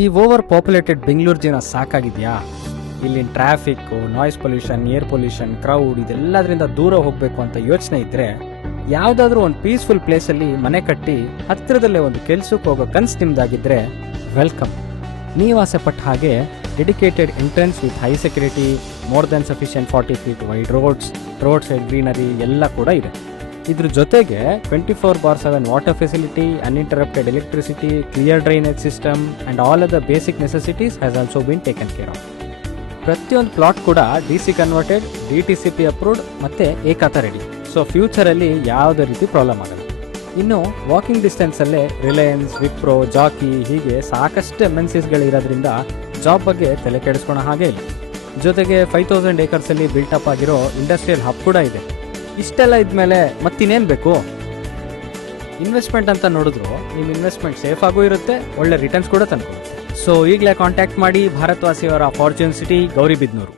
ಈ over populated Bengaluru ಜೀವನ ಸಾಕಾಗಿದೆಯಾ? ಇಲ್ಲಿನ traffic, noise pollution, air pollution, crowd ಇದೆಲ್ಲದರಿಂದ ದೂರ ಹೋಗಬೇಕು ಅಂತ ಯೋಚನೆ ಇದ್ದರೆ ಯಾವುದಾದ್ರೂ ಒಂದು ಪೀಸ್ಫುಲ್ ಪ್ಲೇಸಲ್ಲಿ ಮನೆ ಕಟ್ಟಿ ಹತ್ತಿರದಲ್ಲೇ ಒಂದು ಕೆಲ್ಸಕ್ಕೆ ಹೋಗೋ ಕನ್ಸು ನಿಮ್ದಾಗಿದ್ದರೆ ವೆಲ್ಕಮ್. ನೀವು ಆಸೆ ಪಟ್ಟ ಹಾಗೆ dedicated entrance with high security, more than sufficient 40 feet wide road side greenery ಎಲ್ಲ ಕೂಡ ಇದೆ. ಇದ್ರ ಜೊತೆಗೆ 24/7 water facility, uninterrupted electricity, clear drainage system and all other basic necessities has also bean taken care of. ಪ್ರತಿಯೊಂದು plot ಕೂಡ DC converted, DTCP approved ಮತ್ತು ಏಕಾತ ready. So ಫ್ಯೂಚರಲ್ಲಿ ಯಾವುದೇ ರೀತಿ ಪ್ರಾಬ್ಲಮ್ ಆಗಲ್ಲ. ಇನ್ನು ವಾಕಿಂಗ್ ಡಿಸ್ಟೆನ್ಸಲ್ಲೇ ರಿಲಯನ್ಸ್, ವಿಪ್ರೋ, ಜಾಕಿ ಹೀಗೆ ಸಾಕಷ್ಟು MNCsಗಳಿರೋದ್ರಿಂದ ಜಾಬ್ ಬಗ್ಗೆ ತಲೆ ಕೆಡಿಸ್ಕೊಳೋ ಹಾಗೆ ಇಲ್ಲ. ಜೊತೆಗೆ 5000 ಏಕರ್ಸಲ್ಲಿ ಬಿಲ್ಟಪ್ ಆಗಿರೋ ಇಂಡಸ್ಟ್ರಿಯಲ್ ಹಬ್ ಕೂಡ ಇದೆ. ಇಷ್ಟೆಲ್ಲ ಇದ್ಮೇಲೆ ಮತ್ತಿನ್ನೇನು ಬೇಕು? ಇನ್ವೆಸ್ಟ್ಮೆಂಟ್ ಅಂತ ನೋಡಿದ್ರು ನಿಮ್ಮ ಇನ್ವೆಸ್ಟ್ಮೆಂಟ್ ಸೇಫ್ ಆಗೂ ಇರುತ್ತೆ, ಒಳ್ಳೆ ರಿಟರ್ನ್ಸ್ ಕೂಡ ತಂದ್ಕೊಡುತ್ತೆ. ಸೊ ಈಗಲೇ ಕಾಂಟ್ಯಾಕ್ಟ್ ಮಾಡಿ ಭಾರತ್ವಾಸಿಯವರ ಫಾರ್ಚೂನ್ ಸಿಟಿ, ಗೌರಿಬಿದನೂರು.